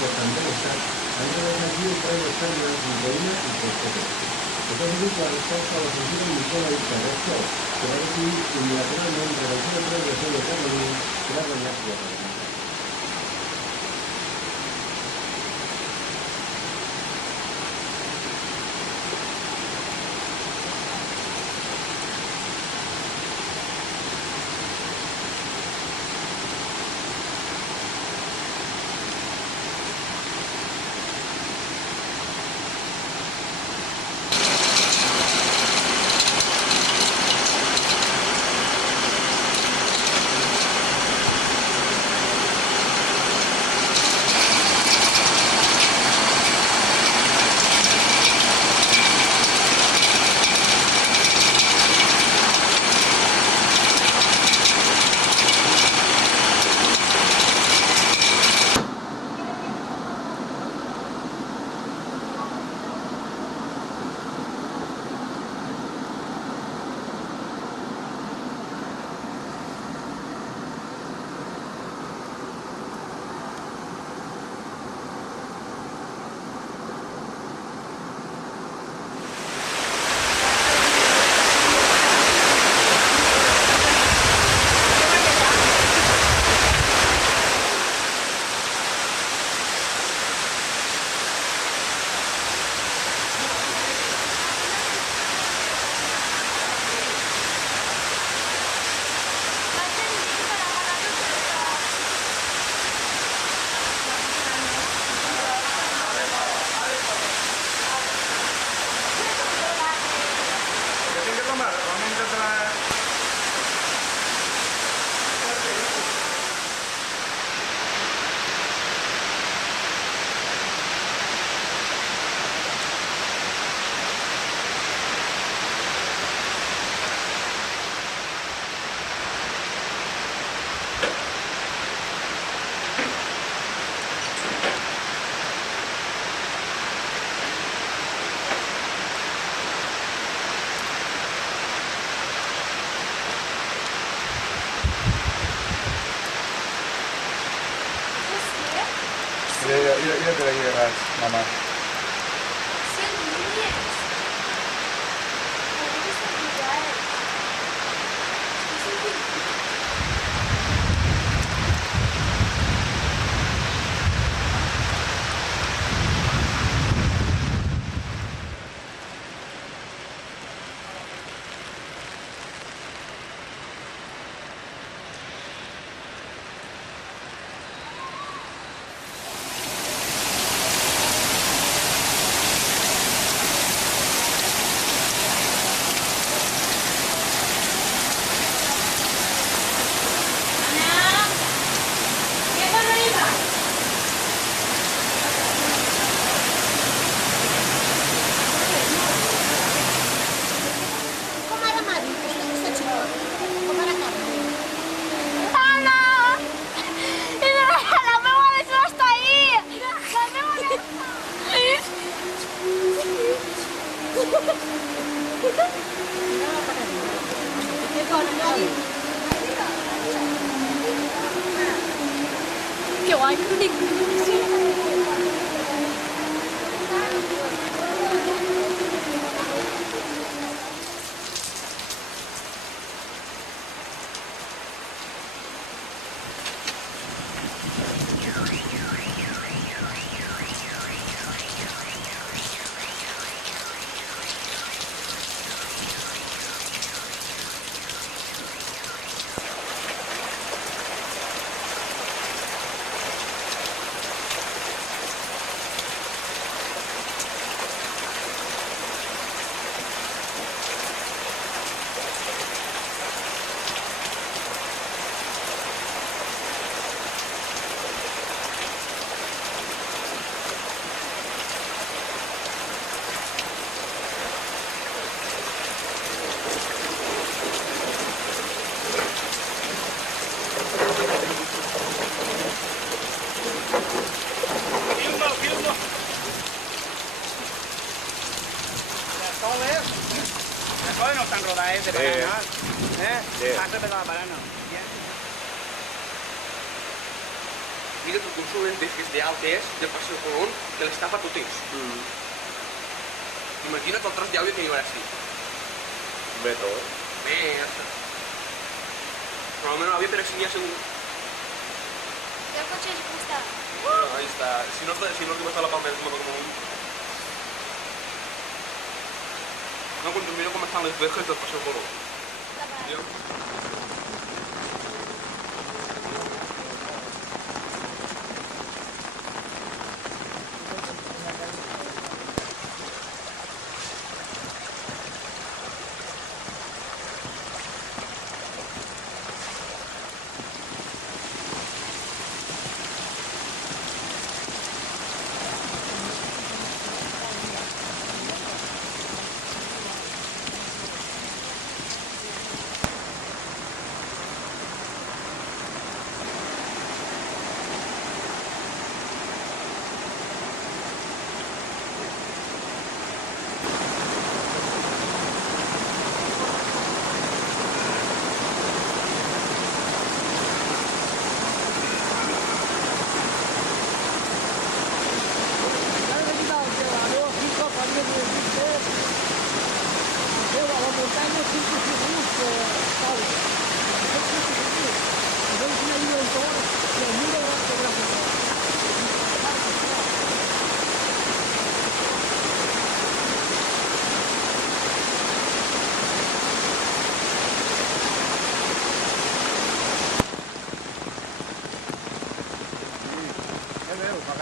importante estar. A mí me ves aquí un par de extrañas entre una y tres cosas. Entonces, cuando estás con la ofensiva de Nicola y Carrasco, que va a decidir unilateralmente la opción de progresión de Carolina, que va a ganar su carrera. Ja te la llevas, mamá. Que guai, que bonic. No están rodadas de banana, Sí. Pasa de la banana. Mira tu consumen desde Altes, del Paseo Colón, que l'està per totins. Imagina't el tros d'àudio que hi haurà així. Metro, Merda. Però la meva àvia per així ja segur. ¿Y el coche cómo está? Ahí està. Si no és que m'està la palma encima com un... No, quan mira com estan les verges del Paseo Colón. Está para ahí.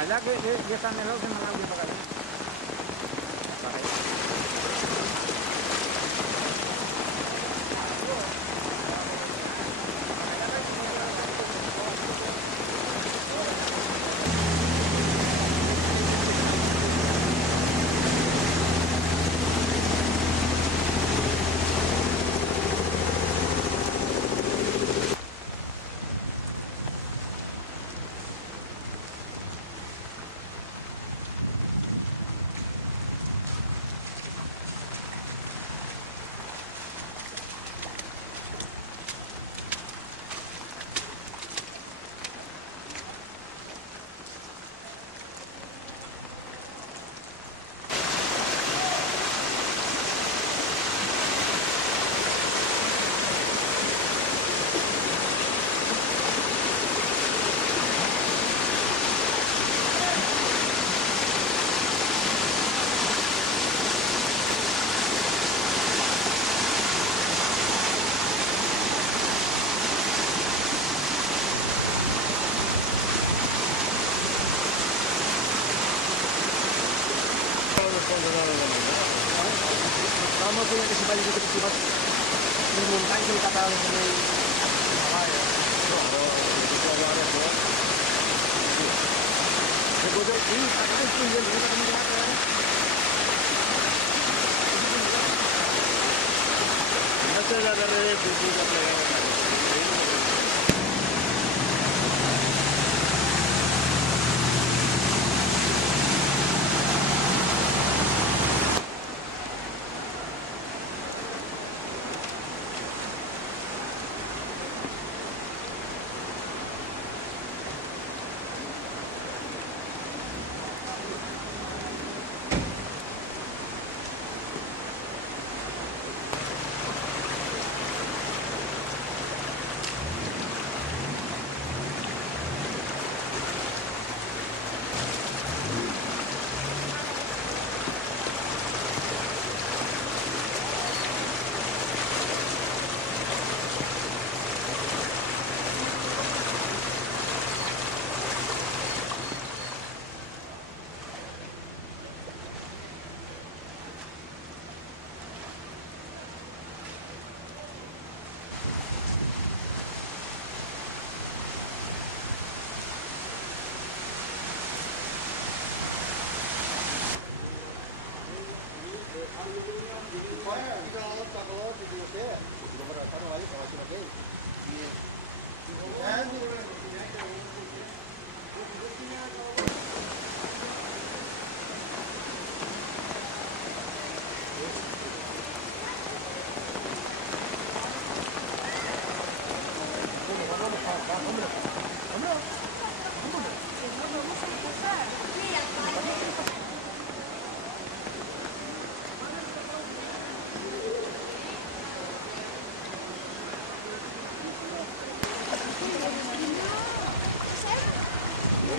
allá que ya está mejor que me la voy a pagar. No punya que se vaya de que se va desmontando el catado con el caballo. Se puede ir acá el tuyo, no está como no te la agarré de puta plegada.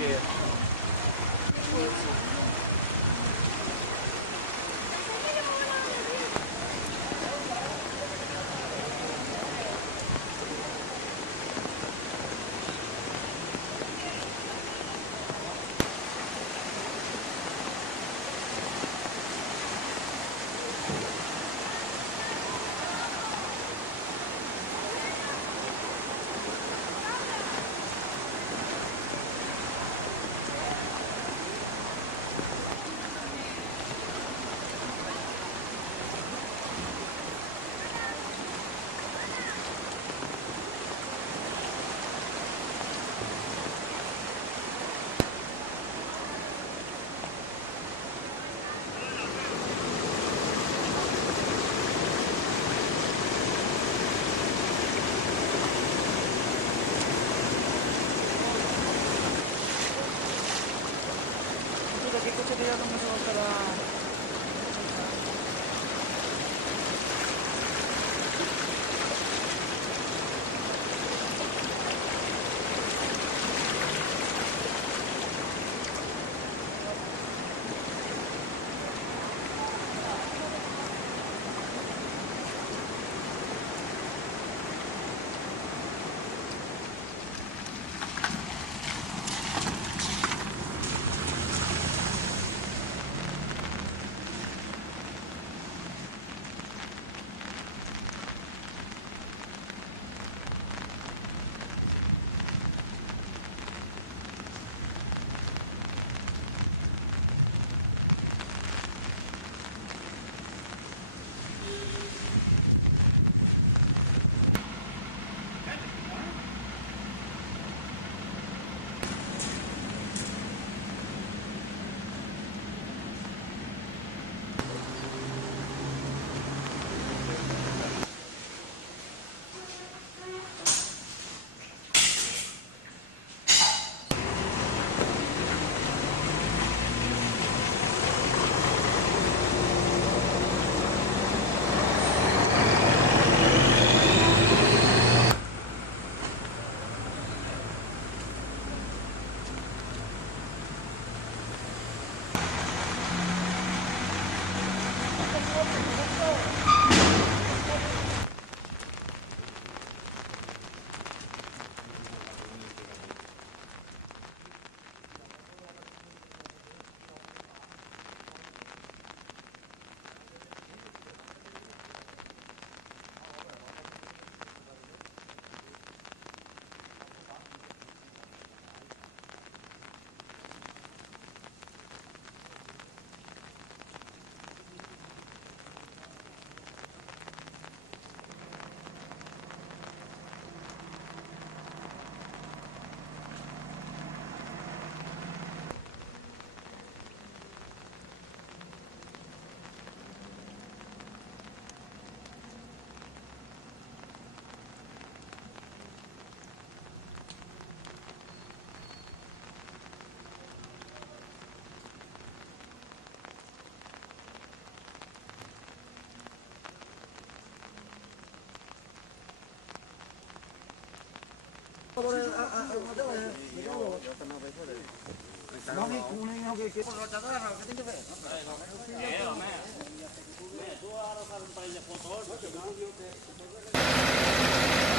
Iya.結構ちょっとやるのもそうから。Gracias.